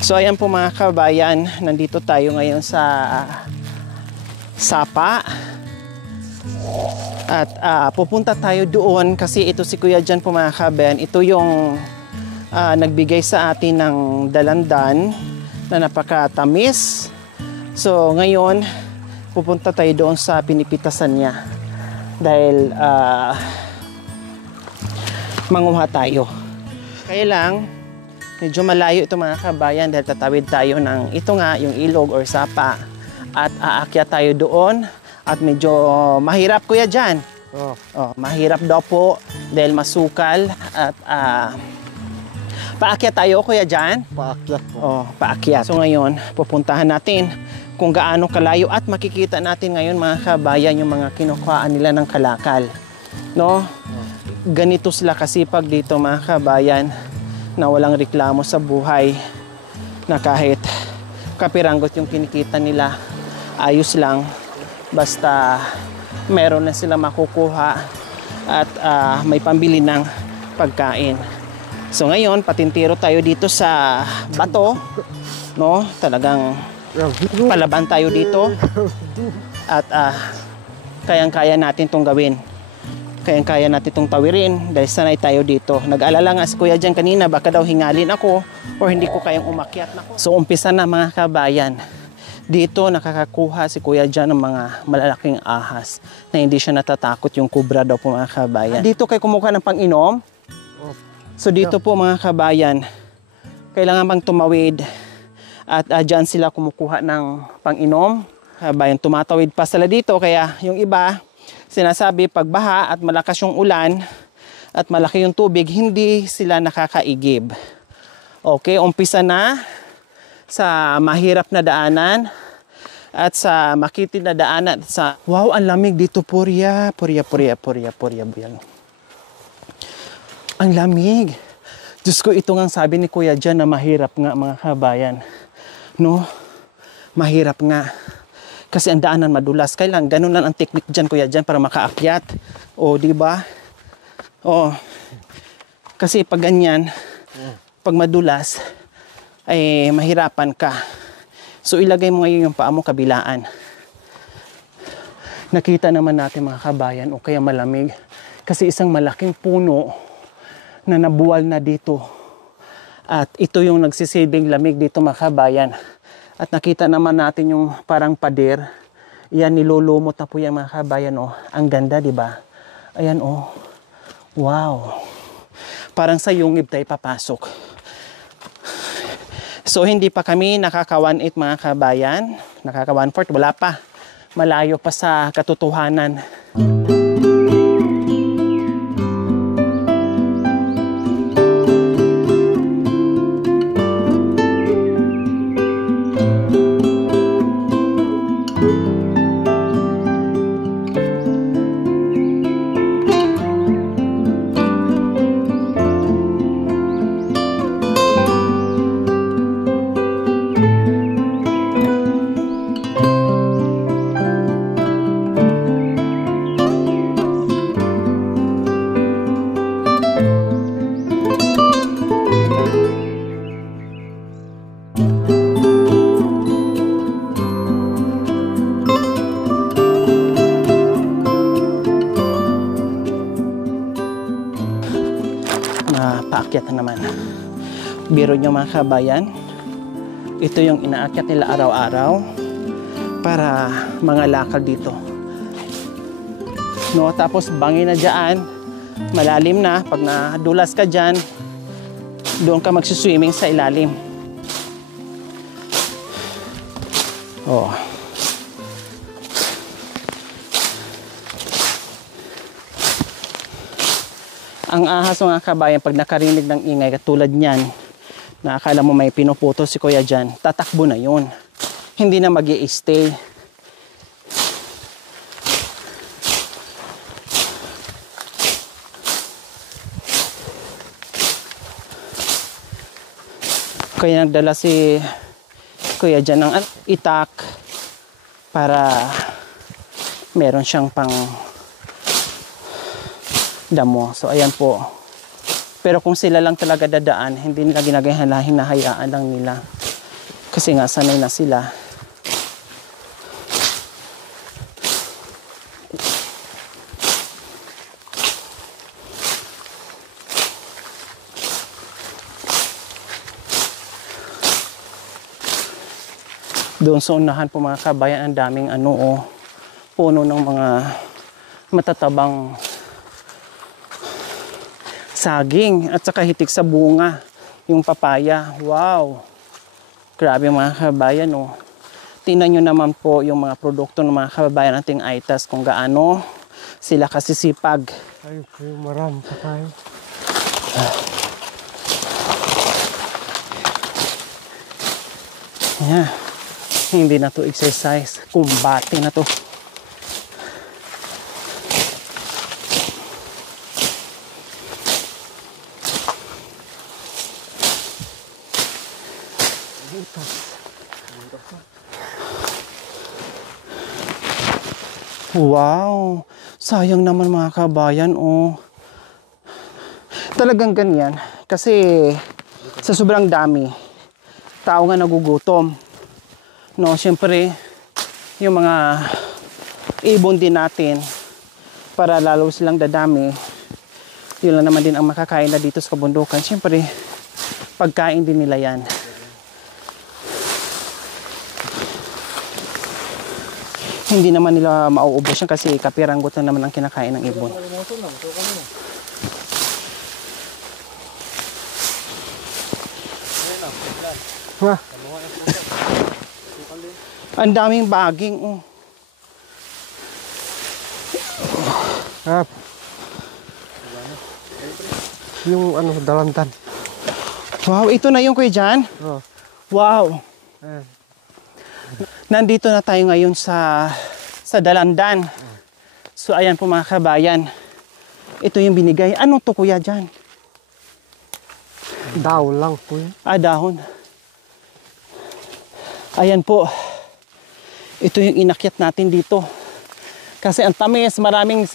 So ayan po mga kabayan, nandito tayo ngayon sa Sapa. At pupunta tayo doon kasi ito si Kuya Jan po mga kabayan. Ito yung nagbigay sa atin ng dalandan na napakatamis. So ngayon, pupunta tayo doon sa pinipitasan niya. Dahil manguha tayo. Kaya lang, medyo malayo ito mga kabayan dahil tatawid tayo ng ito nga, yung ilog or sapa. At aakyat tayo doon at medyo mahirap Kuya Jan. Mahirap daw po dahil masukal at paakyat tayo Kuya Jan. Paakyat po. Paakyat. So ngayon, pupuntahan natin kung gaano kalayo at makikita natin ngayon mga kabayan yung mga kinukuhaan nila ng kalakal. No? Ganito sila kasipag dito mga kabayan na walang reklamo sa buhay, na kahit kapiranggot yung kinikita nila, ayos lang basta meron na sila makukuha at may pambili ng pagkain. So ngayon patintiro tayo dito sa bato, no? Talagang palaban tayo dito at kayang-kaya natin itong gawin. Kayang-kaya natin itong tawirin dahil sanay tayo dito. Nag-alala nga si Kuya Jan kanina, baka daw hingalin ako o hindi ko kayang umakyat na. So umpisa na mga kabayan. Dito nakakakuha si Kuya Jan ng mga malalaking ahas na hindi siya natatakot yung kubra daw po mga kabayan. Dito kayo kumuha ng pang-inom. So dito po mga kabayan, kailangan bang tumawid at dyan sila kumukuha ng pang-inom. Kabayan, tumatawid pa sila dito kaya yung iba sinasabi pag baha at malakas yung ulan at malaki yung tubig, hindi sila nakakaigib. Okay, umpisa na sa mahirap na daanan at sa makitid na daanan. Wow, ang lamig dito, Purya. Ang lamig. Diyos ko, ito nga sabi ni Kuya Jan na mahirap nga mga kabayan. No? Mahirap nga. Kasi ang daanan madulas. Kailan ganun lang ang technique dyan Kuya Jan para makaakyat. Di ba? Kasi pag ganyan, pag madulas, ay mahirapan ka. So ilagay mo ngayon yung paa mo kabilaan. Nakita naman natin mga kabayan o kaya malamig. Kasi isang malaking puno na nabuwal na dito. At ito yung nagsisilbing lamig dito mga kabayan. At nakita naman natin yung parang pader. Yan, nilulumot na po yan mga kabayan. Ang ganda, di ba? Ayan, wow. Parang sa yungib tayo papasok. So, hindi pa kami nakaka-1/8 mga kabayan. Nakaka-1/4, wala pa. Malayo pa sa katotohanan. Paakyat na naman. Biro nyo mga kabayan, ito yung inaakyat nila araw-araw para mga lakal dito. No, tapos bangin na dyan, malalim na. Pag nadulas ka dyan, doon ka magsiswimming sa ilalim. Ang ahas mga kabayan, pag nakarinig ng ingay katulad niyan, na akala mo may pinuputo si Kuya Jan, tatakbo na yun. Hindi na mag-i-stay. Kaya nagdala si Kuya Jan ng itak para meron siyang pang damo. So ayan po. Pero kung sila lang talaga dadaan, hindi nila ginagahalahin na hayaan lang nila. Kasi nga sanay na sila. Doon sa unahan po mga kabayan, ang daming puno ng mga matatabang saging at saka hitik sa bunga yung papaya. Wow! Grabe mga kabayan, oh. Tingnan nyo naman po yung mga produkto ng mga kababayan nating Aitas kung gaano sila kasisipag. Ay, marami pa tayo. Yeah. Hindi na to exercise, kumbate na to. Wow, sayang naman mga kabayan, oh. Talagang ganyan kasi sa sobrang dami tao nga nagugutom. No, syempre yung mga ibon din natin para lalo silang dadami. Yun lang naman din ang makakain na dito sa kabundukan. Syempre pagkain din nila yan. Hindi naman nila mauubos yan kasi kapiranggot na naman ang kinakain ng ibon. Ha? Ang daming baging, oh. Ah. Yung dalandan. Wow, ito na yung Kuya Jan? Oh. Wow. Nandito na tayo ngayon sa Dalandan. So ayan po mga kabayan. Ito yung binigay. Ano to Kuya Jan? Dahon lang po yan. Ah, dahon. Ayan po. Ito yung inakyat natin dito. Kasi ang tamis, maraming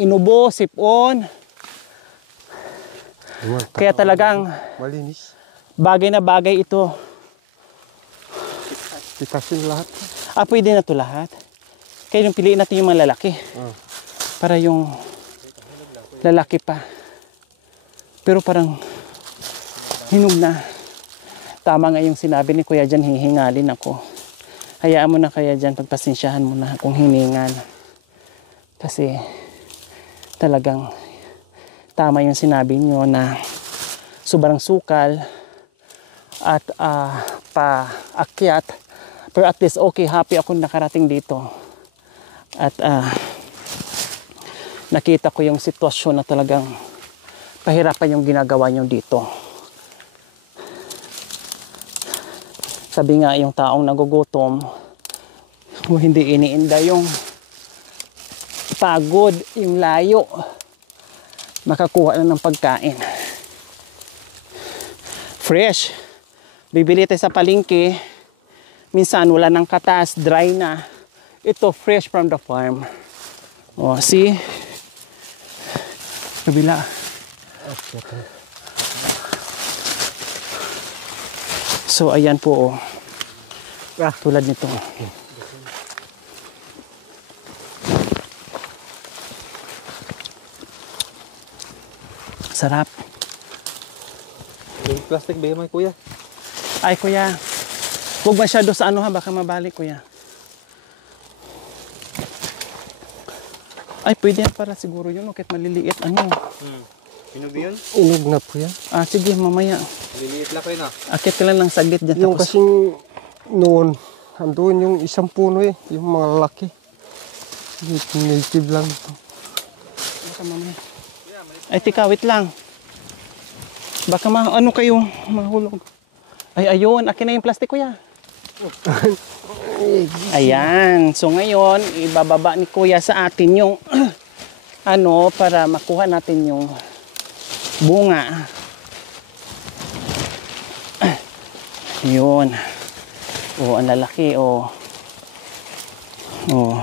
inubo, sipon. Kaya talagang malinis. Bagay na bagay ito. Pitasin lahat. Ah, pwede na ito lahat. Kaya yung piliin natin yung mga lalaki. Para yung lalaki pa. Pero parang hinog na. Tama nga yung sinabi ni Kuya Jan, hihingalin ako. Hayaan mo na Kuya Jan, pagpasensyahan mo na kung hiningal. Kasi talagang tama yung sinabi nyo na sobrang sukal at paakyat. Pero at least okay, happy ako nakarating dito. At nakita ko yung sitwasyon na talagang pahirapan yung ginagawa nyo dito. Sabi nga yung taong nagugutom, hindi iniinda yung pagod, yung layo. Makakuha na ng pagkain. Fresh. Bibili tayo sa palengke. Minsan wala nang katas, dry na. Ito fresh from the farm. Oh, see? Kabila. So ayan po, oh. Tulad nito. Sarap. Yung plastic ba yung Kuya? Ay Kuya, huwag masyado sa ha, baka mabalik Kuya. Ay pwede yan para siguro yun, kahit maliliit Inog din yun? Inog na po yan. Ah sige, mamaya. Maliliit lang kayo na. Akit ka lang ng saglit dyan. Yung tapos kasing noon, andun yung isang puno yung mga lalaki. Native lang ito. baka mamaya. Ay tika, wait lang. Baka ano kayo, mahulog. Ay ayun, akin na yung plastic Kuya. Ayan, so ngayon ibababa ni Kuya sa atin yung para makuha natin yung bunga. Yun. Oh, ang lalaki, oh. Oh.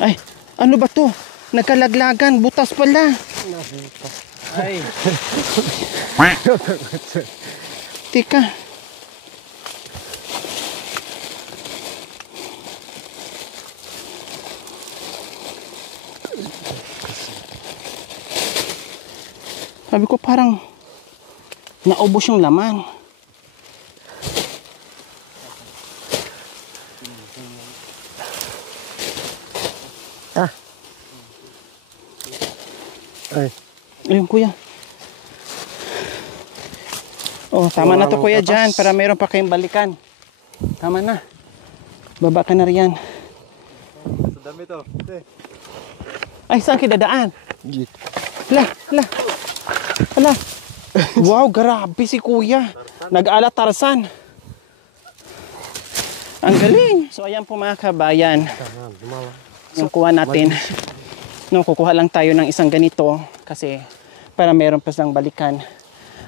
Ay, ano ba to? Nagkalaglagan, butas pala. Ay. Tika. Sabi ko parang naubos yung laman. Ah. Ay. Ayun kuya. Oh, tama na to kuya dyan para meron pa kayong balikan. Tama na. Baba ka na riyan. Sa dami to. Ay, saan kayo dadaan? Git. Hala. Wow, grabe si kuya. Nag-ala Tarzan. Ang galing. So ayan po mga kabayan. Yung kuha natin. No, kukuha lang tayo ng isang ganito kasi para meron pa silang balikan.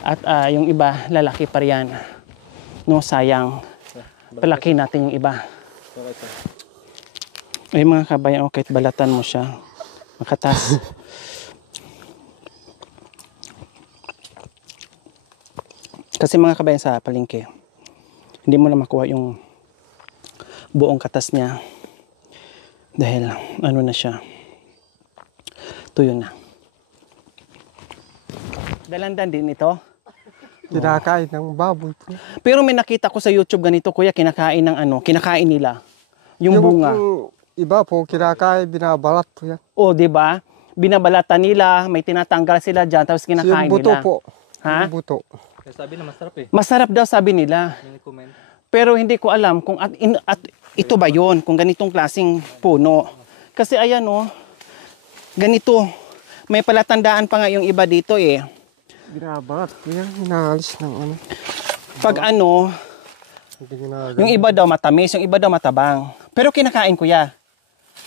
At yung iba, lalaki pa riyan. No, sayang. Palaki natin yung iba. Ay mga kabayan, kahit balatan mo siya. Makatas. Kasi mga kabayan sa palengke, hindi mo na makuha yung buong katas niya. Dahil ano na siya. Tuyo na. Dalandan din ito. Kinakain ng baboy po. Pero may nakita ko sa YouTube ganito kuya, kinakain ng ano, kinakain nila. Yung bunga. Iba po, kinakain, binabalat po yan. O, di ba? Binabalatan nila, may tinatanggal sila diyan tapos kinakain Yung buto nila. po. Ha? Yung buto. Sabi na masarap eh. Masarap daw sabi nila. May comment. Pero hindi ko alam kung at ito ba yon, kung ganitong klaseng puno. Kasi ayan oh, ganito. May palatandaan pa nga yung iba dito eh. Binabalat po yan, inaalis ng ano. Pag ano, Hindi ginagawa. yung iba daw matamis, yung iba daw matabang. Pero kinakain ko ya.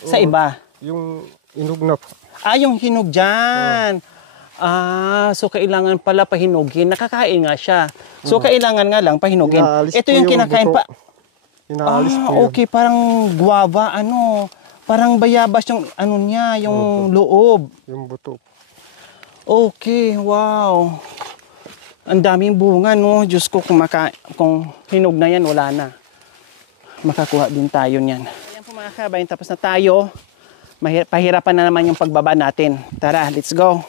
Sa iba. Yung inog na po. Yung hinog dyan. So kailangan pala pahinugin. Nakakain nga siya. So kailangan nga lang pahinugin. Inaalis Ito po yung kinakain buto. pa. Inaalis po yun. Okay, parang guava, ano. Parang bayabas yung ano niya, yung loob. Yung buto. Okay, wow. Ang daming bunga, no? Diyos ko, kung hinog na yan, wala na. Makakuha din tayo niyan. Ayan po mga kabayan, tapos na tayo. Pahirapan na naman yung pagbaba natin. Tara, let's go.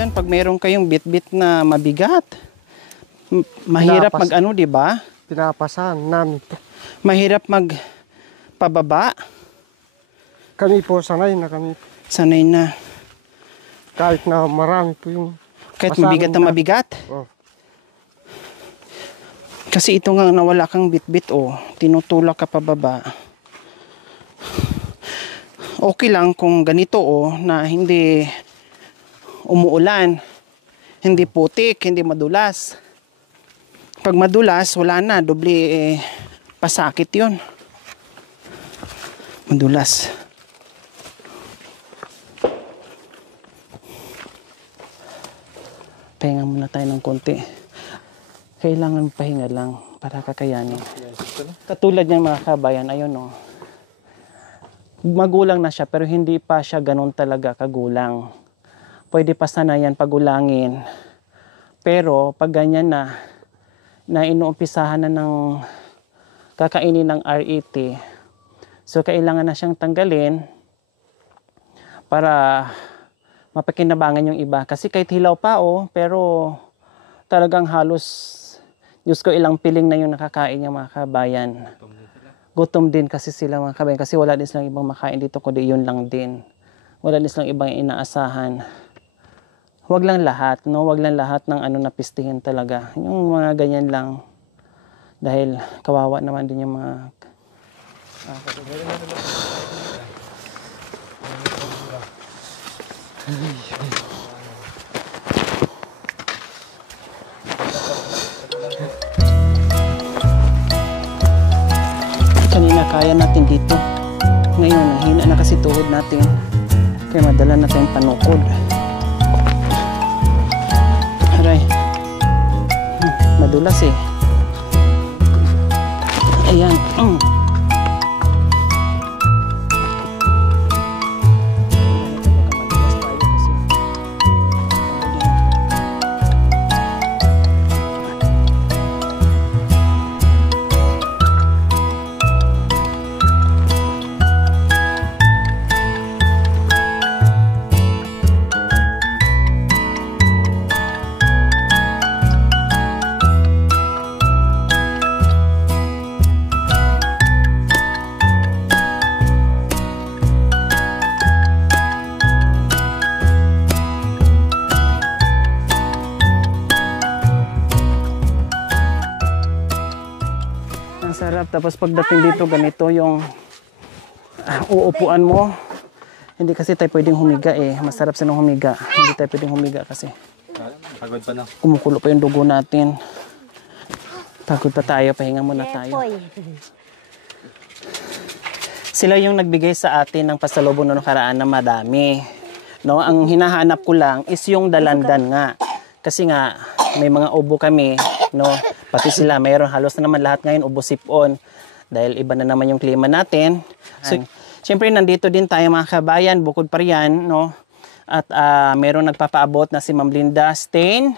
Dyan, pag meron kayong bit-bit na mabigat, mahirap Pinapas- mag-ano, di ba? Pinapasahan namin po. Mahirap magpababa. Kami po sanay na kami. Sanay na. Kahit na marami po yung Kahit pasahan mabigat na mabigat. Oh. Kasi ito nga nawala kang bit-bit, tinutulak ka pababa. Okay lang kung ganito, na hindi umuulan, hindi putik, hindi madulas. Pag madulas, wala na, doble pasakit yun. Madulas. Pahinga muna tayo ng konti. Kailangan pahinga lang para kakayanin. Katulad niyan mga kabayan, ayun magulang na siya pero hindi pa siya ganun talaga kagulang. Pwede pa sanayan pagulangin. Pero pag ganyan na inuumpisahan na ng kakainin ng RET, so kailangan na siyang tanggalin para mapakinabangan yung iba. Kasi kahit hilaw pa pero talagang halos, Diyos ko, ilang piling na yung nakakain yung mga kabayan. Gutom din kasi sila mga kabayan kasi wala din silang ibang makain dito kundi yun lang din. Wala din silang ibang inaasahan. wag lang lahat, no? Wag lang lahat ng ano na pistihin talaga. Yung mga ganyan lang. Dahil kawawa naman din yung mga kanina kaya natin dito. Ngayon, hina na kasi tuhod natin. Kaya madala na tayong panukod. Aray. Madulas eh. Ayan. Ang sarap. Tapos pagdating dito, ganito yung uupuan mo. Hindi kasi tayo pwedeng humiga eh. Masarap silang humiga. Hindi tayo pwedeng humiga kasi Pagod pa na. kumukulo pa yung dugo natin. Pagod pa tayo. Pahinga muna tayo. Sila yung nagbigay sa atin ng pasalubong noong nakaraan na madami. No, ang hinahanap ko lang is yung dalandan nga. Kasi nga may mga ubo kami, no. Pati sila mayroon halos na naman lahat ngayon ubo sipon dahil iba na naman yung klima natin. So, syempre nandito din tayo mga kabayan, bukod pa riyan, no. At mayroong nagpapaabot na si Ma'am Linda Stain.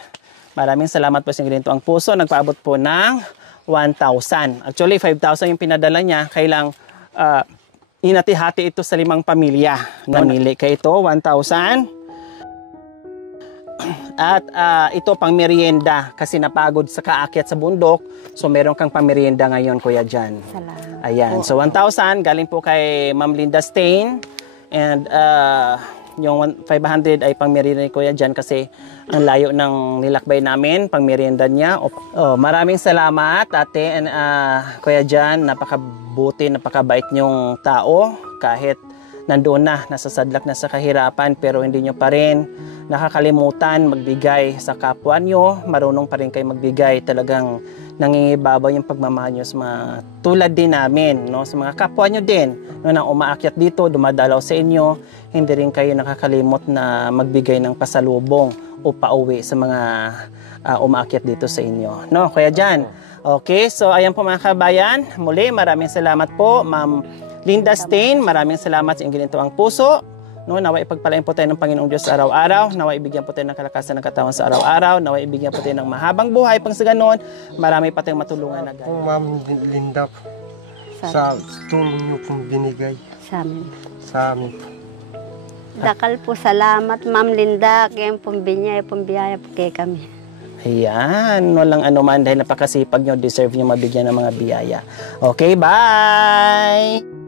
Maraming salamat po sa ganito ang puso. Nagpaabot po ng 1,000. Actually 5,000 yung pinadala niya. Kailang inati-hati ito sa 5 pamilya. Namili ka ito, 1,000. At ito pang merienda kasi napagod sa kaakyat sa bundok. So meron kang pang merienda ngayon, Kuya Jan. Salamat. Ayan. So 1,000 galing po kay Ma'am Linda Stain. And yung 500 ay pang merienda ni Kuya Jan kasi ang layo ng nilakbay namin, pang merienda niya. Maraming salamat, ate and Kuya Jan. Napakabuti, napakabait niyong tao. Kahit nandoon na, nasasadlak na sa kahirapan, pero hindi nyo pa rin nakakalimutan magbigay sa kapwa nyo. Marunong pa rin kayo magbigay. Talagang nangingibabaw yung pagmamahal nyo sa mga tulad din namin, no? Sa mga kapwa nyo din, no, na umaakyat dito, dumadalaw sa inyo, hindi rin kayo nakakalimot na magbigay ng pasalubong o pauwi sa mga umaakyat dito sa inyo. No, Kuya Jan? Okay, so ayan po mga kabayan. Muli, maraming salamat po, Ma'am Linda Stain. Maraming salamat sa inyong ginitawang puso. No, naway ipagpalain po tayo ng Panginoong Diyos sa araw-araw. Naway ibigyan po tayo ng kalakasan ng katawan sa araw-araw. Naway ibigyan po tayo ng mahabang buhay. Pang sa ganon, marami pa tayong matulungan na Kung Ma'am Linda, sa tulong niyo pong binigay Sa amin. sa amin. Dakal po salamat, Ma'am Linda. Kaya pambiyaya po kay kami. Ayan, walang anuman dahil napakasipag nyo, deserve nyo mabigyan ng mga biyaya. Okay, bye!